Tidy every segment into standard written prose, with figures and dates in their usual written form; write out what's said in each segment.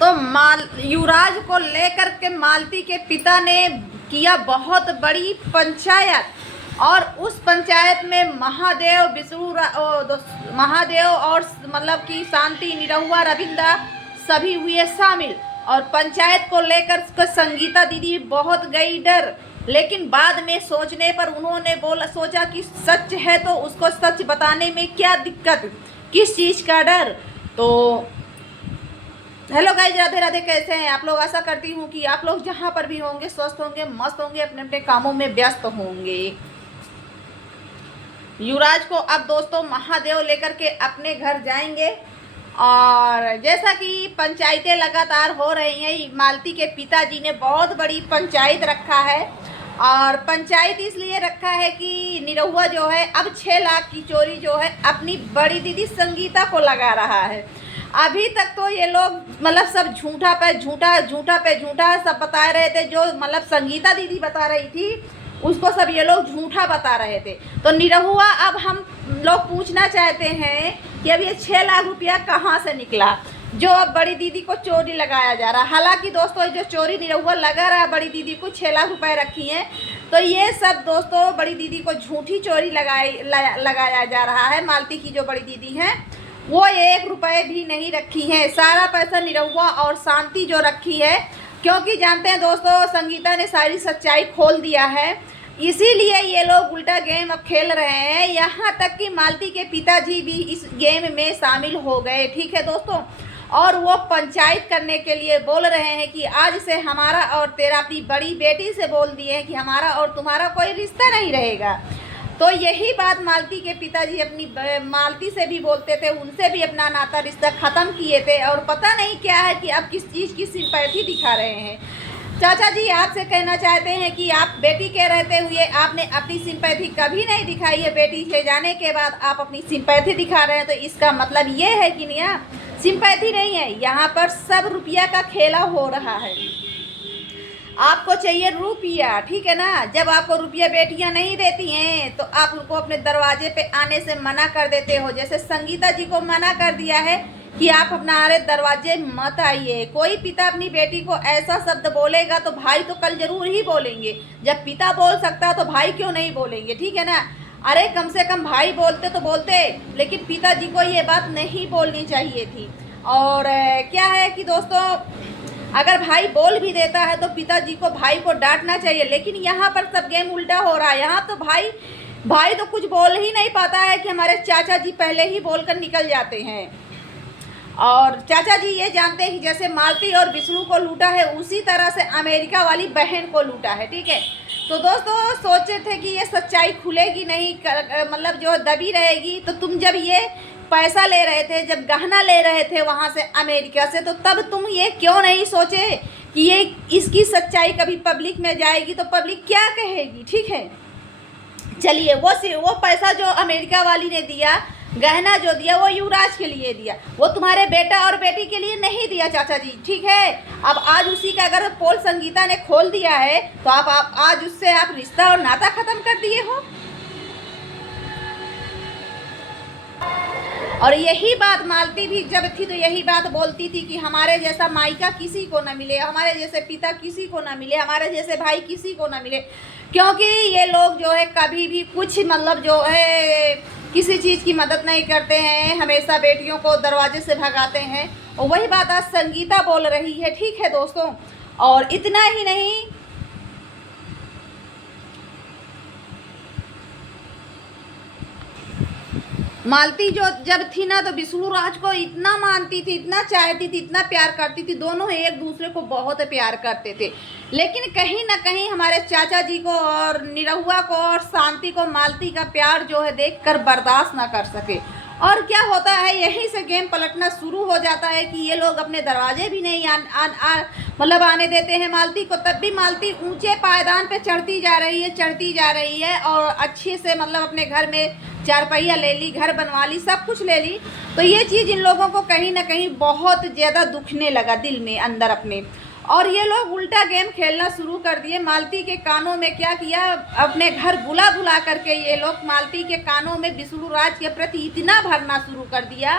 तो युवराज को लेकर के मालती के पिता ने किया बहुत बड़ी पंचायत और उस पंचायत में महादेव और मतलब कि शांति, निरहुआ, रविंद्र सभी हुए शामिल। और पंचायत को लेकर संगीता दीदी बहुत गई डर, लेकिन बाद में सोचने पर उन्होंने सोचा कि सच है तो उसको सच बताने में क्या दिक्कत, किस चीज़ का डर। तो हेलो गाइज, राधे राधे, कैसे हैं आप लोग। आशा करती हूँ कि आप लोग जहाँ पर भी होंगे स्वस्थ होंगे, मस्त होंगे, अपने अपने कामों में व्यस्त होंगे। युवराज को अब दोस्तों महादेव लेकर के अपने घर जाएंगे और जैसा कि पंचायतें लगातार हो रही हैं, मालती के पिताजी ने बहुत बड़ी पंचायत रखा है। और पंचायत इसलिए रखा है कि निरहुआ जो है अब 6 लाख की चोरी जो है अपनी बड़ी दीदी संगीता को लगा रहा है। अभी तक तो ये लोग मतलब सब झूठा पे झूठा सब बता रहे थे। जो मतलब संगीता दीदी बता रही थी उसको सब ये लोग झूठा बता रहे थे। तो निरहुआ अब हम लोग पूछना चाहते हैं कि अब ये 6 लाख रुपया कहाँ से निकला जो अब बड़ी दीदी को चोरी लगाया जा रहा है। हालांकि दोस्तों जो चोरी निरहुआ लगा रहा है बड़ी दीदी को 6 लाख रुपए रखी हैं, तो ये सब दोस्तों बड़ी दीदी को झूठी चोरी लगाया जा रहा है। मालती की जो बड़ी दीदी हैं वो 1 रुपये भी नहीं रखी है, सारा पैसा निरहुआ और शांति जो रखी है। क्योंकि जानते हैं दोस्तों संगीता ने सारी सच्चाई खोल दिया है, इसीलिए ये लोग उल्टा गेम अब खेल रहे हैं। यहाँ तक कि मालती के पिताजी भी इस गेम में शामिल हो गए, ठीक है दोस्तों। और वो पंचायत करने के लिए बोल रहे हैं कि आज से हमारा और तेरा, अपनी बड़ी बेटी से बोल दिए हैं कि हमारा और तुम्हारा कोई रिश्ता नहीं रहेगा। तो यही बात मालती के पिताजी अपनी मालती से भी बोलते थे, उनसे भी अपना नाता रिश्ता ख़त्म किए थे। और पता नहीं क्या है कि अब किस चीज़ की सिंपैथी दिखा रहे हैं। चाचा जी आपसे कहना चाहते हैं कि आप बेटी के रहते हुए आपने अपनी सिंपैथी कभी नहीं दिखाई है, बेटी के जाने के बाद आप अपनी सिंपैथी दिखा रहे हैं। तो इसका मतलब ये है कि नहीं, सिंपैथी नहीं है, यहाँ पर सब रुपया का खेला हो रहा है। आपको चाहिए रुपया, ठीक है ना। जब आपको रुपया बेटियां नहीं देती हैं तो आप उनको अपने दरवाजे पे आने से मना कर देते हो। जैसे संगीता जी को मना कर दिया है कि आप हमारे दरवाजे मत आइए। कोई पिता अपनी बेटी को ऐसा शब्द बोलेगा तो भाई तो कल जरूर ही बोलेंगे। जब पिता बोल सकता तो भाई क्यों नहीं बोलेंगे, ठीक है ना। अरे कम से कम भाई बोलते तो बोलते, लेकिन पिताजी को ये बात नहीं बोलनी चाहिए थी। और क्या है कि दोस्तों अगर भाई बोल भी देता है तो पिताजी को भाई को डांटना चाहिए। लेकिन यहाँ पर सब गेम उल्टा हो रहा है। यहाँ तो भाई तो कुछ बोल ही नहीं पाता है कि हमारे चाचा जी पहले ही बोलकर निकल जाते हैं। और चाचा जी ये जानते हैं कि जैसे मालती और विष्णु को लूटा है उसी तरह से अमेरिका वाली बहन को लूटा है, ठीक है। तो दोस्तों सोचे थे कि ये सच्चाई खुलेगी नहीं, मतलब जो दबी रहेगी। तो तुम जब ये पैसा ले रहे थे, जब गहना ले रहे थे वहाँ से अमेरिका से, तो तब तुम ये क्यों नहीं सोचे कि ये इसकी सच्चाई कभी पब्लिक में जाएगी तो पब्लिक क्या कहेगी, ठीक है। चलिए वो पैसा जो अमेरिका वाली ने दिया, गहना जो दिया, वो युवराज के लिए दिया, वो तुम्हारे बेटा और बेटी के लिए नहीं दिया चाचा जी, ठीक है। अब आज उसी का अगर पोल संगीता ने खोल दिया है तो आप आज उससे आप रिश्ता और नाता खत्म कर दिए हो। और यही बात मालती भी जब थी तो यही बात बोलती थी कि हमारे जैसा मायका किसी को ना मिले, हमारे जैसे पिता किसी को ना मिले, हमारे जैसे भाई किसी को ना मिले। क्योंकि ये लोग जो है कभी भी कुछ मतलब जो है किसी चीज़ की मदद नहीं करते हैं, हमेशा बेटियों को दरवाजे से भगाते हैं। और वही बात आज संगीता बोल रही है, ठीक है दोस्तों। और इतना ही नहीं, मालती जो जब थी ना तो विष्णु राज को इतना मानती थी, इतना चाहती थी, इतना प्यार करती थी, दोनों एक दूसरे को बहुत प्यार करते थे। लेकिन कहीं ना कहीं हमारे चाचा जी को और निरहुआ को और शांति को मालती का प्यार जो है देखकर बर्दाश्त ना कर सके। और क्या होता है, यहीं से गेम पलटना शुरू हो जाता है कि ये लोग अपने दरवाजे भी नहीं मतलब आने देते हैं मालती को। तब भी मालती ऊंचे पायदान पे चढ़ती जा रही है और अच्छे से मतलब अपने घर में 4 पहिया ले ली, घर बनवा ली, सब कुछ ले ली। तो ये चीज़ इन लोगों को कहीं ना कहीं बहुत ज़्यादा दुखने लगा दिल में अंदर अपने। और ये लोग उल्टा गेम खेलना शुरू कर दिए। मालती के कानों में क्या किया, अपने घर बुला करके ये लोग मालती के कानों में विष्णु राज के प्रति इतना भरना शुरू कर दिया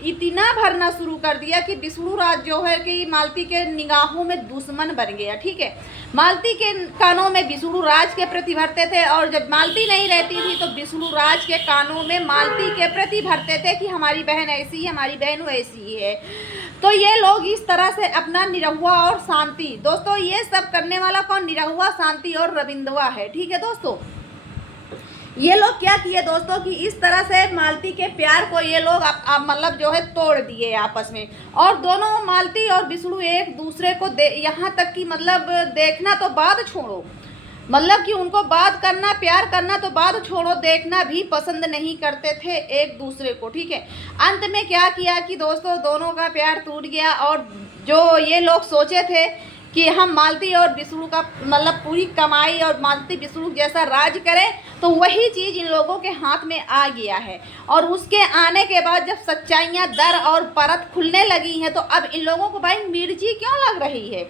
इतना भरना शुरू कर दिया कि विष्णु राज जो है कि मालती के निगाहों में दुश्मन बन गया। ठीक है, मालती के कानों में विष्णु राज के प्रति भरते थे, और जब मालती नहीं रहती थी तो विष्णु राज के कानों में मालती के प्रति भरते थे कि हमारी बहन ऐसी है, हमारी बहन वैसी है। तो ये लोग इस तरह से अपना निरहुआ और शांति, दोस्तों ये सब करने वाला कौन? निरहुआ, शांति और रविंदवा है। ठीक है दोस्तों, ये लोग क्या किए दोस्तों कि इस तरह से मालती के प्यार को ये लोग मतलब जो है तोड़ दिए आपस में, और दोनों मालती और विष्णु एक दूसरे को यहाँ तक कि मतलब देखना तो बात छोड़ो, मतलब कि उनको बात करना, प्यार करना तो बात छोड़ो, देखना भी पसंद नहीं करते थे एक दूसरे को। ठीक है, अंत में क्या किया कि दोस्तों दोनों का प्यार टूट गया, और जो ये लोग सोचे थे कि हम मालती और विष्णु का मतलब पूरी कमाई और मालती विष्णु जैसा राज करें, तो वही चीज़ इन लोगों के हाथ में आ गया है। और उसके आने के बाद जब सच्चाइयाँ दर और परत खुलने लगी हैं, तो अब इन लोगों को भाई मिर्ची क्यों लग रही है?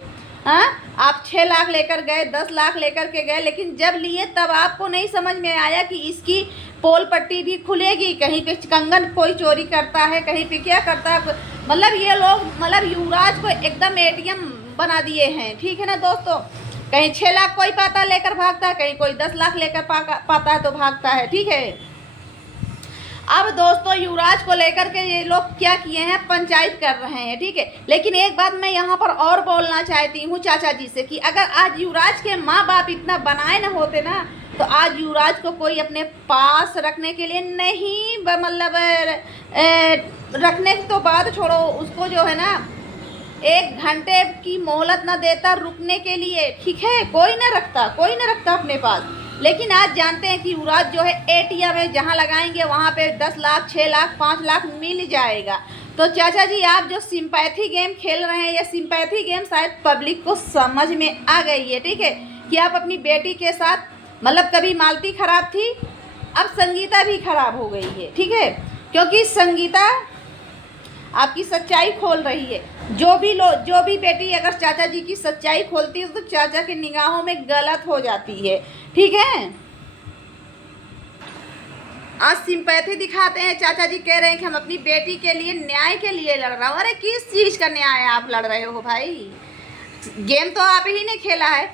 हाँ, आप 6 लाख लेकर गए, 10 लाख लेकर के गए, लेकिन जब लिए तब आपको नहीं समझ में आया कि इसकी पोल पट्टी भी खुलेगी, कहीं पे कंगन कोई चोरी करता है, कहीं पे क्या करता है। मतलब ये लोग मतलब युवराज को एकदम ATM बना दिए हैं। ठीक है ना दोस्तों, कहीं 6 लाख कोई पाता लेकर भागता है, कहीं कोई 10 लाख लेकर पाता है तो भागता है। ठीक है, अब दोस्तों युवराज को लेकर के ये लोग क्या किए हैं? पंचायत कर रहे हैं। ठीक है, लेकिन एक बात मैं यहाँ पर और बोलना चाहती हूँ चाचा जी से कि अगर आज युवराज के माँ बाप इतना बनाए न होते ना, तो आज युवराज को कोई अपने पास रखने के लिए नहीं, मतलब रखने की तो बात छोड़ो, उसको जो है ना 1 घंटे की मोहलत न देता रुकने के लिए। ठीक है, कोई न रखता अपने पास। लेकिन आज जानते हैं कि युवराज जो है ATM है, जहाँ लगाएंगे वहाँ पे 10 लाख, 6 लाख, 5 लाख मिल जाएगा। तो चाचा जी आप जो सिंपैथी गेम खेल रहे हैं, ये सिंपैथी गेम शायद पब्लिक को समझ में आ गई है। ठीक है, कि आप अपनी बेटी के साथ मतलब कभी मालती खराब थी, अब संगीता भी खराब हो गई है। ठीक है, क्योंकि संगीता आपकी सच्चाई खोल रही है। जो भी बेटी अगर चाचा जी की सच्चाई खोलती है तो चाचा की निगाहों में गलत हो जाती है। ठीक है, आज सिंपैथी दिखाते हैं, चाचा जी कह रहे हैं कि हम अपनी बेटी के लिए न्याय के लिए लड़ रहा हूँ। अरे किस चीज़ का न्याय आप लड़ रहे हो भाई? गेम तो आप ही ने खेला है,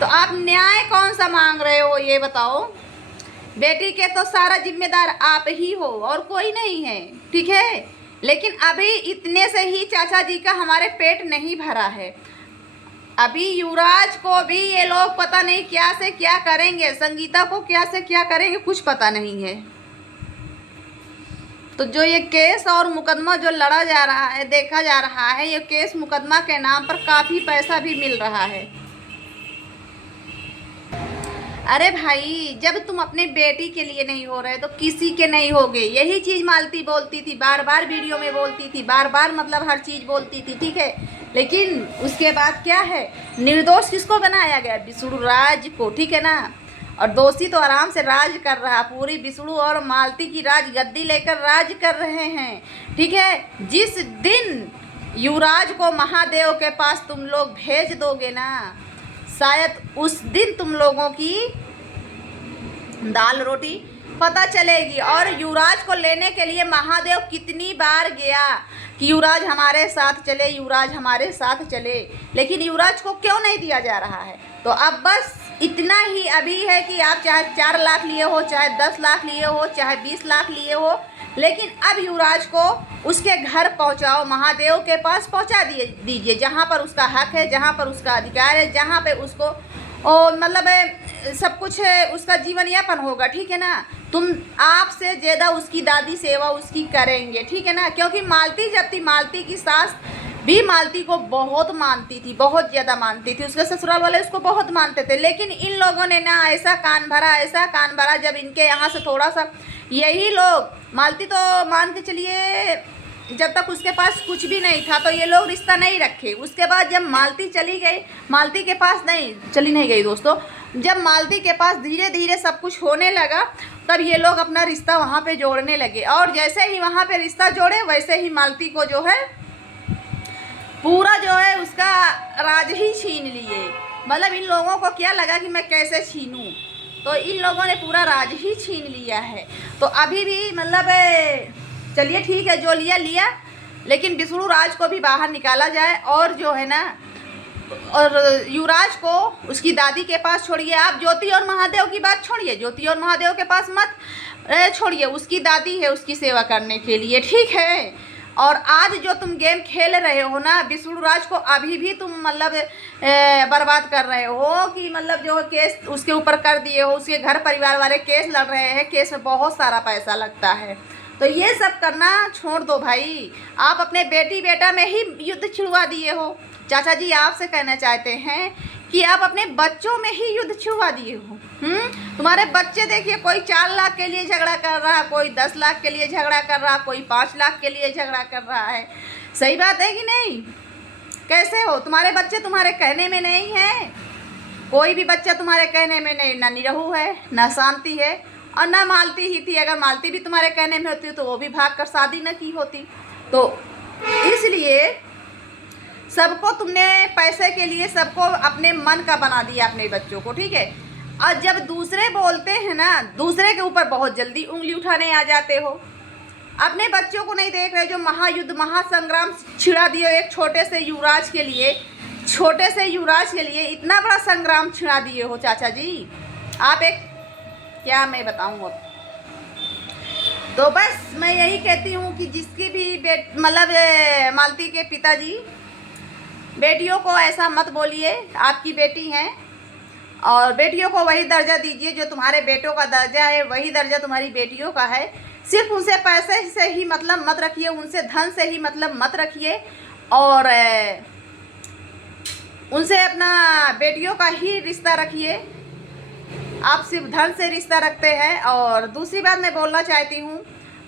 तो आप न्याय कौन सा मांग रहे हो ये बताओ? बेटी के तो सारा जिम्मेदार आप ही हो और कोई नहीं है। ठीक है, लेकिन अभी इतने से ही चाचा जी का हमारे पेट नहीं भरा है। अभी युवराज को भी ये लोग पता नहीं क्या से क्या करेंगे, संगीता को क्या से क्या करेंगे कुछ पता नहीं है। तो जो ये केस और मुकदमा जो लड़ा जा रहा है, देखा जा रहा है, ये केस मुकदमा के नाम पर काफ़ी पैसा भी मिल रहा है। अरे भाई, जब तुम अपने बेटी के लिए नहीं हो रहे तो किसी के नहीं होगे। यही चीज़ मालती बोलती थी, बार बार वीडियो में बोलती थी, बार बार मतलब हर चीज़ बोलती थी। ठीक है, लेकिन उसके बाद क्या है? निर्दोष किसको बनाया गया? विष्णु राज को। ठीक है ना, और दोषी तो आराम से राज कर रहा, पूरी विष्णु और मालती की राज गद्दी लेकर राज कर रहे हैं। ठीक है, जिस दिन युवराज को महादेव के पास तुम लोग भेज दोगे ना, शायद उस दिन तुम लोगों की दाल रोटी पता चलेगी। और युवराज को लेने के लिए महादेव कितनी बार गया कि युवराज हमारे साथ चले, युवराज हमारे साथ चले, लेकिन युवराज को क्यों नहीं दिया जा रहा है? तो अब बस इतना ही अभी है कि आप चाहे 4 लाख लिए हो, चाहे 10 लाख लिए हो, चाहे 20 लाख लिए हो, लेकिन अब युवराज को उसके घर पहुंचाओ, महादेव के पास पहुंचा दीजिए, जहां पर उसका हक है, जहां पर उसका अधिकार है, जहां पे उसको मतलब सब कुछ उसका जीवन यापन होगा। ठीक है ना, तुम आपसे ज़्यादा उसकी दादी सेवा उसकी करेंगे। ठीक है ना, क्योंकि मालती जब थी, मालती की सास भी मालती को बहुत मानती थी, बहुत ज़्यादा मानती थी, उसके ससुराल वाले उसको बहुत मानते थे। लेकिन इन लोगों ने ना ऐसा कान भरा, जब इनके यहाँ से थोड़ा सा यही लोग, मालती तो मान के चलिए जब तक उसके पास कुछ भी नहीं था तो ये लोग रिश्ता नहीं रखे। उसके बाद जब मालती चली गई, मालती के पास चली नहीं गई दोस्तों, जब मालती के पास धीरे धीरे सब कुछ होने लगा, तब ये लोग अपना रिश्ता वहाँ पे जोड़ने लगे। और जैसे ही वहाँ पे रिश्ता जोड़े, वैसे ही मालती को जो है पूरा जो है उसका राज ही छीन लिए। मतलब इन लोगों को क्या लगा कि मैं कैसे छीनूं, तो इन लोगों ने पूरा राज ही छीन लिया है। तो अभी भी मतलब चलिए ठीक है, जो लिया लिया, लेकिन विष्णु राज को भी बाहर निकाला जाए। और जो है ना, और युवराज को उसकी दादी के पास छोड़िए। आप ज्योति और महादेव की बात छोड़िए, ज्योति और महादेव के पास मत छोड़िए, उसकी दादी है उसकी सेवा करने के लिए, ठीक है। और आज जो तुम गेम खेल रहे हो ना, विष्णु राज को अभी भी तुम मतलब बर्बाद कर रहे हो कि मतलब जो केस उसके ऊपर कर दिए हो, उसके घर परिवार वाले केस लड़ रहे हैं, केस में बहुत सारा पैसा लगता है। तो ये सब करना छोड़ दो भाई। आप अपने बेटी बेटा में ही युद्ध छिड़वा दिए हो। चाचा जी आपसे कहना चाहते हैं कि आप अपने बच्चों में ही युद्ध छिड़वा दिए हो। तुम्हारे बच्चे देखिए, कोई 4 लाख के लिए झगड़ा कर रहा है, कोई 10 लाख के लिए झगड़ा कर रहा है, कोई 5 लाख के लिए झगड़ा कर रहा है। सही बात है कि नहीं? कैसे हो? तुम्हारे बच्चे तुम्हारे कहने में नहीं है। कोई भी बच्चा तुम्हारे कहने में नहीं, ना निरहू है, ना शांति है, और ना मालती ही थी। अगर मालती भी तुम्हारे कहने में होती तो वो भी भाग कर शादी न की होती। तो इसलिए सबको तुमने पैसे के लिए सबको अपने मन का बना दिया, अपने बच्चों को, ठीक है। और जब दूसरे बोलते हैं ना, दूसरे के ऊपर बहुत जल्दी उंगली उठाने आ जाते हो। अपने बच्चों को नहीं देख रहे जो महायुद्ध महासंग्राम छिड़ा दिए एक छोटे से युवराज के लिए, छोटे से युवराज के लिए इतना बड़ा संग्राम छिड़ा दिए हो चाचा जी। आप एक क्या मैं बताऊँ अब। तो बस मैं यही कहती हूँ कि जिसकी भी मतलब मालती के पिताजी, बेटियों को ऐसा मत बोलिए। आपकी बेटी हैं और बेटियों को वही दर्जा दीजिए जो तुम्हारे बेटों का दर्जा है, वही दर्जा तुम्हारी बेटियों का है। सिर्फ उनसे पैसे से ही मतलब मत रखिए, उनसे धन से ही मतलब मत रखिए, और उनसे अपना बेटियों का ही रिश्ता रखिए। आप सिर्फ धन से रिश्ता रखते हैं। और दूसरी बात मैं बोलना चाहती हूँ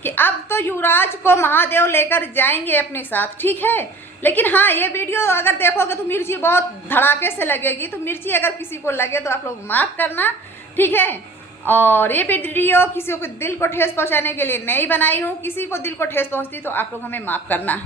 कि अब तो युवराज को महादेव लेकर जाएंगे अपने साथ, ठीक है। लेकिन हाँ, ये वीडियो अगर देखोगे तो मिर्ची बहुत धड़ाके से लगेगी, तो मिर्ची अगर किसी को लगे तो आप लोग माफ़ करना, ठीक है। और ये वीडियो किसी को दिल को ठेस पहुंचाने के लिए नहीं बनाई हूँ। किसी को दिल को ठेस पहुंचती तो आप लोग हमें माफ़ करना।